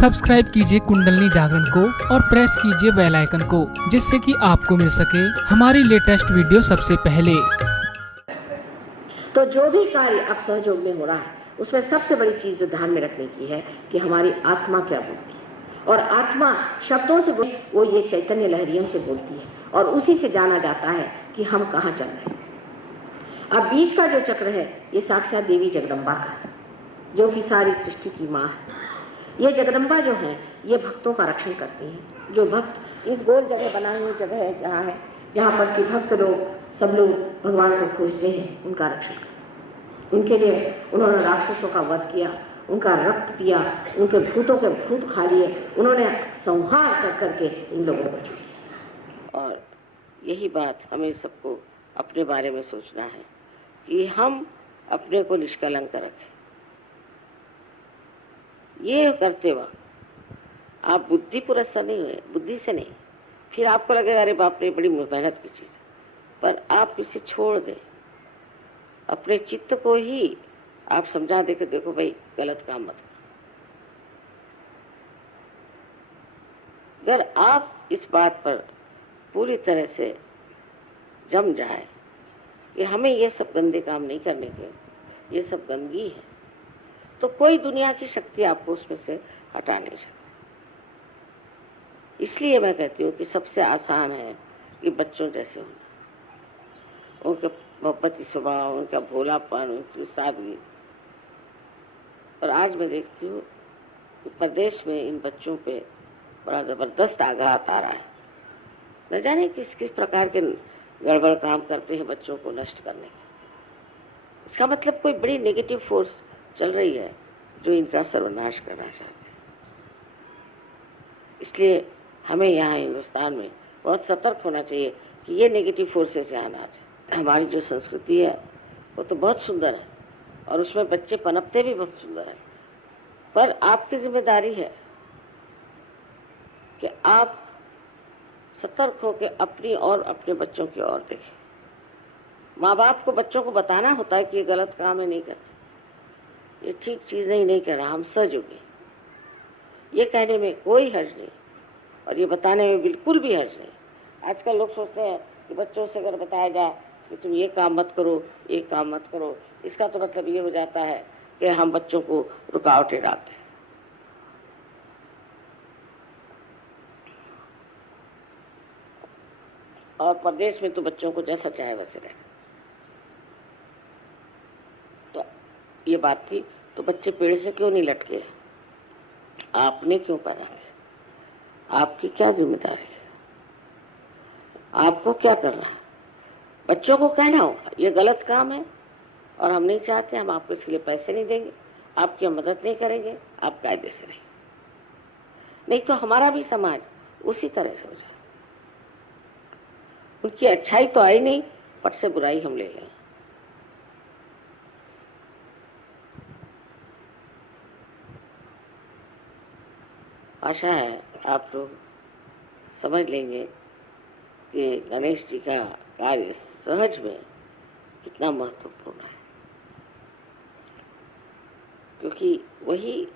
Subscribe कीजिए कुंडलनी जागरण को और प्रेस कीजिए बेल आइकन को, जिससे कि आपको मिल सके हमारी लेटेस्ट वीडियो सबसे पहले। तो जो भी कार्य अब सहयोग में हो रहा है उसमें सबसे बड़ी चीज जो ध्यान में रखने की है कि हमारी आत्मा क्या बोलती है, और आत्मा शब्दों से बोलती, वो ये चैतन्य लहरियों से बोलती है और उसी से जाना जाता है कि हम कहाँ चल रहे हैं। अब बीच का जो चक्र है ये साक्षात देवी जगदम्बा का है, जो कि सारी सृष्टि की माँ है। ये जगदम्बा जो है ये भक्तों का रक्षण करती है। जो भक्त इस गोल जगह बनाई हुई जगह है जहाँ है, जहाँ पर कि भक्त लोग सब लोग भगवान को खोजते हैं, उनका रक्षण करते। उनके लिए उन्होंने राक्षसों का वध किया, उनका रक्त पिया, उनके भूतों के भूत खा लिए, उन्होंने संहार कर करके इन लोगों को छोड़ा। और यही बात हमें सबको अपने बारे में सोचना है कि हम अपने को निष्कलंक रखें। ये करते वक्त आप बुद्धि पुरस्सर नहीं हुए, बुद्धि से नहीं, फिर आपको लगेगा अरे बाप रे बड़ी मेहनत की चीज, पर आप इसे छोड़ दें। अपने चित्त को ही आप समझा दे कि देखो भाई गलत काम मत करो। अगर आप इस बात पर पूरी तरह से जम जाए कि हमें ये सब गंदे काम नहीं करने के, ये सब गंदगी है, तो कोई दुनिया की शक्ति आपको उसमें से हटा नहीं सकती। इसलिए मैं कहती हूँ कि सबसे आसान है कि बच्चों जैसे होना, उनका मोहब्बती स्वभाव, उनका भोलापन, उनकी सादगी। और आज मैं देखती हूँ कि प्रदेश में इन बच्चों पे बड़ा जबरदस्त आघात आ रहा है। न जाने किस किस प्रकार के गड़बड़ काम करते हैं बच्चों को नष्ट करने का। इसका मतलब कोई बड़ी नेगेटिव फोर्स चल रही है जो इनका सर्वनाश करना चाहते हैं। इसलिए हमें यहाँ हिंदुस्तान में बहुत सतर्क होना चाहिए कि ये नेगेटिव फोर्सेस यहाँ ना आ जाए। हमारी जो संस्कृति है वो तो बहुत सुंदर है और उसमें बच्चे पनपते भी बहुत सुंदर है, पर आपकी जिम्मेदारी है कि आप सतर्क होकर अपनी और अपने बच्चों की ओर देखें। माँ बाप को बच्चों को बताना होता है कि ये गलत काम है, नहीं करना, ये ठीक चीज नहीं कर रहा, हम सहयोगी। ये कहने में कोई हर्ज नहीं और ये बताने में बिल्कुल भी हर्ज नहीं। आजकल लोग सोचते हैं कि बच्चों से अगर बताया जाए कि तुम ये काम मत करो, ये काम मत करो, इसका तो मतलब ये हो जाता है कि हम बच्चों को रुकावटें डालते हैं। और प्रदेश में तो बच्चों को जैसा चाहे वैसे रहे। तो ये बात थी, तो बच्चे पेड़ से क्यों नहीं लटके? आपने क्यों पैदा किया? आपकी क्या जिम्मेदारी है? आपको क्या करना है? बच्चों को कहना होगा ये गलत काम है और हम नहीं चाहते, हम आपको इसके लिए पैसे नहीं देंगे, आपकी हम मदद नहीं करेंगे, आप कायदे से रहिए, नहीं तो हमारा भी समाज उसी तरह से हो जाए। उनकी अच्छाई तो आई नहीं, पट से बुराई हम ले लें। आशा है आप लोग समझ लेंगे कि गणेश जी का कार्य सहज में कितना महत्वपूर्ण है, क्योंकि वही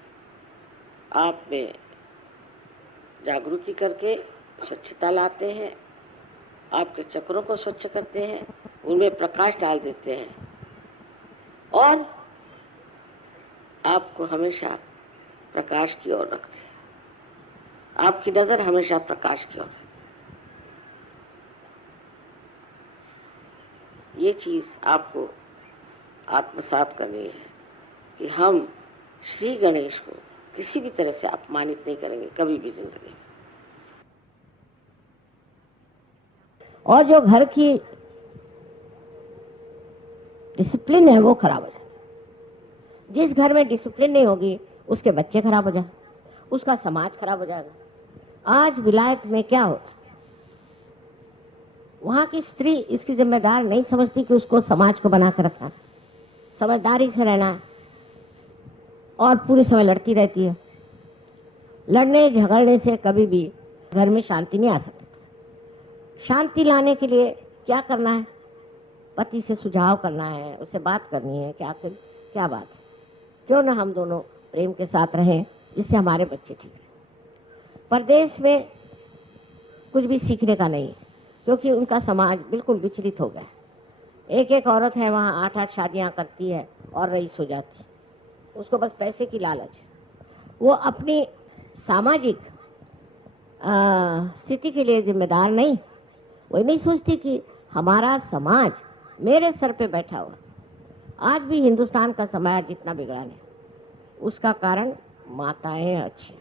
आप में जागृति करके स्वच्छता लाते हैं, आपके चक्रों को स्वच्छ करते हैं, उनमें प्रकाश डाल देते हैं और आपको हमेशा प्रकाश की ओर रखते हैं। आपकी नजर हमेशा प्रकाश की ओर। ये चीज आपको आत्मसात करनी है कि हम श्री गणेश को किसी भी तरह से अपमानित नहीं करेंगे कभी भी जिंदगी में। और जो घर की डिसिप्लिन है वो खराब हो जाए। जिस घर में डिसिप्लिन नहीं होगी उसके बच्चे खराब हो जाए, उसका समाज खराब हो जाएगा। आज विलायत में क्या होता, वहां की स्त्री इसकी जिम्मेदार नहीं समझती कि उसको समाज को बना कर रखना, समझदारी से रहना है और पूरे समय लड़ती रहती है। लड़ने झगड़ने से कभी भी घर में शांति नहीं आ सकती। शांति लाने के लिए क्या करना है? पति से सुझाव करना है, उससे बात करनी है कि आखिर क्या बात है, क्यों ना हम दोनों प्रेम के साथ रहें, जिससे हमारे बच्चे ठीक हैं। परदेश में कुछ भी सीखने का नहीं है, क्योंकि उनका समाज बिल्कुल विचलित हो गया है। एक एक औरत है वहाँ 8-8 शादियाँ करती है और रईस हो जाती है। उसको बस पैसे की लालच है। वो अपनी सामाजिक स्थिति के लिए जिम्मेदार नहीं। वो नहीं सोचती कि हमारा समाज मेरे सर पे बैठा हुआ। आज भी हिंदुस्तान का समाज जितना बिगड़ा नहीं, उसका कारण माताएं अच्छी,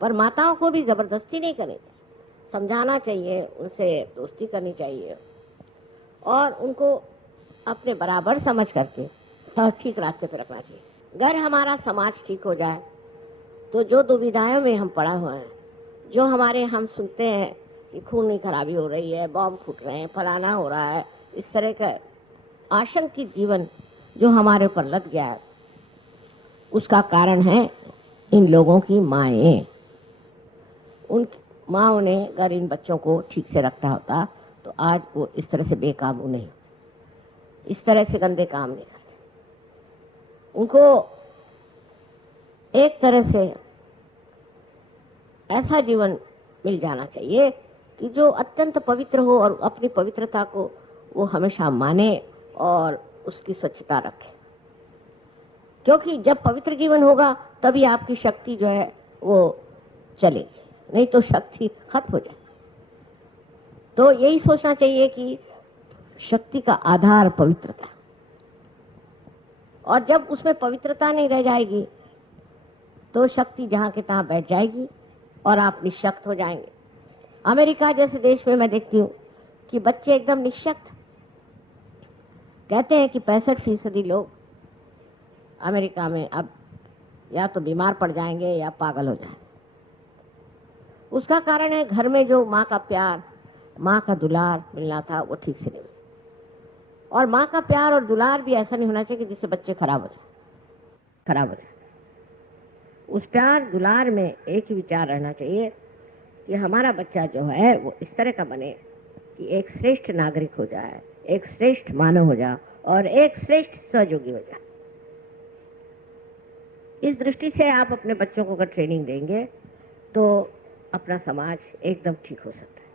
पर माताओं को भी जबरदस्ती नहीं करनी, समझाना चाहिए, उनसे दोस्ती करनी चाहिए और उनको अपने बराबर समझ करके ठीक रास्ते पर रखना चाहिए। अगर हमारा समाज ठीक हो जाए तो जो दुविधाओं में हम पड़ा हुए हैं, जो हमारे हम सुनते हैं कि खून की खराबी हो रही है, बॉम्ब फूट रहे हैं, फलाना हो रहा है, इस तरह का आशंकित जीवन जो हमारे ऊपर लग गया है, उसका कारण है इन लोगों की माएँ। उन माँओं ने अगर इन बच्चों को ठीक से रखा होता तो आज वो इस तरह से बेकाबू नहीं, इस तरह से गंदे काम नहीं करते। उनको एक तरह से ऐसा जीवन मिल जाना चाहिए कि जो अत्यंत पवित्र हो और अपनी पवित्रता को वो हमेशा माने और उसकी स्वच्छता रखे, क्योंकि जब पवित्र जीवन होगा तभी आपकी शक्ति जो है वो चलेगी, नहीं तो शक्ति खत्म हो जाए। तो यही सोचना चाहिए कि शक्ति का आधार पवित्रता, और जब उसमें पवित्रता नहीं रह जाएगी तो शक्ति जहां के तहां बैठ जाएगी और आप निःशक्त हो जाएंगे। अमेरिका जैसे देश में मैं देखती हूँ कि बच्चे एकदम निःशक्त, कहते हैं कि 65% लोग अमेरिका में अब या तो बीमार पड़ जाएंगे या पागल हो जाएंगे। उसका कारण है घर में जो माँ का प्यार, माँ का दुलार मिलना था वो ठीक से नहीं। और माँ का प्यार और दुलार भी ऐसा नहीं होना चाहिए कि जिससे बच्चे खराब हो जाए। उस प्यार दुलार में एक ही विचार रहना चाहिए कि हमारा बच्चा जो है वो इस तरह का बने कि एक श्रेष्ठ नागरिक हो जाए, एक श्रेष्ठ मानव हो जाए और एक श्रेष्ठ सहयोगी हो जाए। इस दृष्टि से आप अपने बच्चों को अगर ट्रेनिंग देंगे तो अपना समाज एकदम ठीक हो सकता है।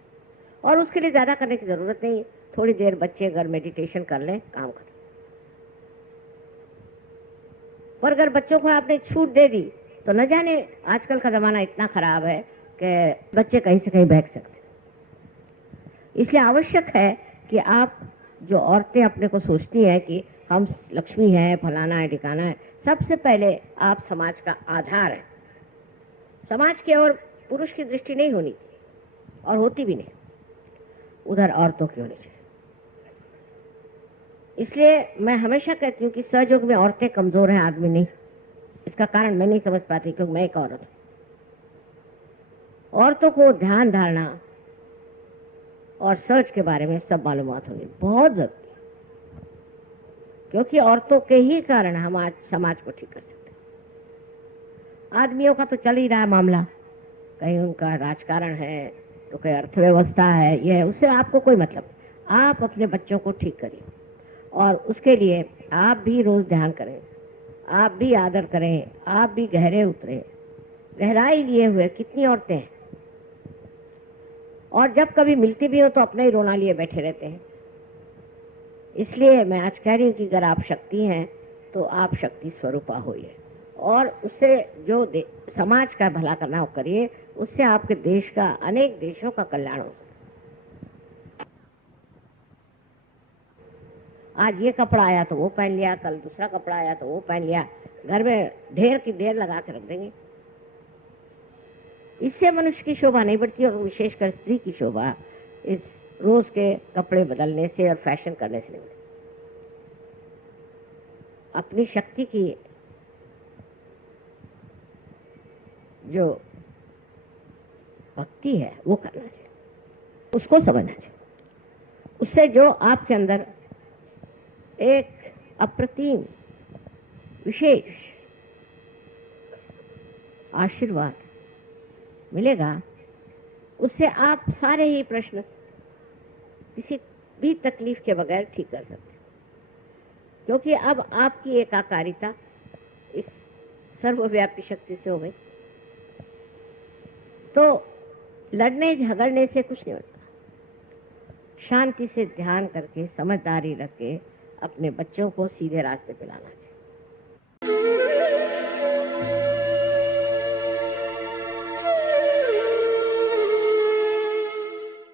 और उसके लिए ज़्यादा करने की ज़रूरत नहीं, थोड़ी देर बच्चे अगर मेडिटेशन कर लें, काम कर। पर अगर बच्चों को आपने छूट दे दी तो न जाने, आजकल का ज़माना इतना ख़राब है कि बच्चे कहीं से कहीं बहक सकते। इसलिए आवश्यक है कि आप जो औरतें अपने को सोचती हैं कि हम लक्ष्मी हैं, फलाना है, ठिकाना है, सबसे पहले आप समाज का आधार है। समाज की ओर पुरुष की दृष्टि नहीं होनी और होती भी नहीं, उधर औरतों की होनी चाहिए। इसलिए मैं हमेशा कहती हूँ कि सहयोग में औरतें कमजोर हैं, आदमी नहीं। इसका कारण मैं नहीं समझ पाती क्योंकि मैं एक औरत हूँ। औरतों को ध्यान धारणा और सर्च के बारे में सब मालूमात होनी बहुत जरूरी है, क्योंकि औरतों के ही कारण हम आज समाज को ठीक कर सकते हैं। आदमियों का तो चल ही रहा है मामला, कहीं उनका राजकारण है तो कहीं अर्थव्यवस्था है, यह उससे आपको कोई मतलब। आप अपने बच्चों को ठीक करिए और उसके लिए आप भी रोज ध्यान करें, आप भी आदर करें, आप भी गहरे उतरे। गहराई लिए हुए कितनी औरतें हैं, और जब कभी मिलती भी हो तो अपना ही रोना लिए बैठे रहते हैं। इसलिए मैं आज कह रही हूँ कि अगर आप शक्ति हैं तो आप शक्ति स्वरूपा होइए और उससे जो समाज का भला करना हो करिए, उससे आपके देश का, अनेक देशों का कल्याण हो। आज ये कपड़ा आया तो वो पहन लिया, कल दूसरा कपड़ा आया तो वो पहन लिया, घर में ढेर की ढेर लगा के रख देंगे। इससे मनुष्य की शोभा नहीं बढ़ती, और विशेषकर स्त्री की शोभा इस रोज के कपड़े बदलने से और फैशन करने से नहीं बढ़ती। अपनी शक्ति की जो भक्ति है वो करना चाहिए, उसको समझना चाहिए। उससे जो आपके अंदर एक अप्रतिम विशेष आशीर्वाद मिलेगा, उससे आप सारे ही प्रश्न किसी भी तकलीफ के बगैर ठीक कर सकते हैं, क्योंकि अब आपकी एकाकारिता इस सर्वव्यापी शक्ति से हो गई। तो लड़ने झगड़ने से कुछ नहीं होता। शांति से ध्यान करके समझदारी रख के अपने बच्चों को सीधे रास्ते पे लाना चाहिए।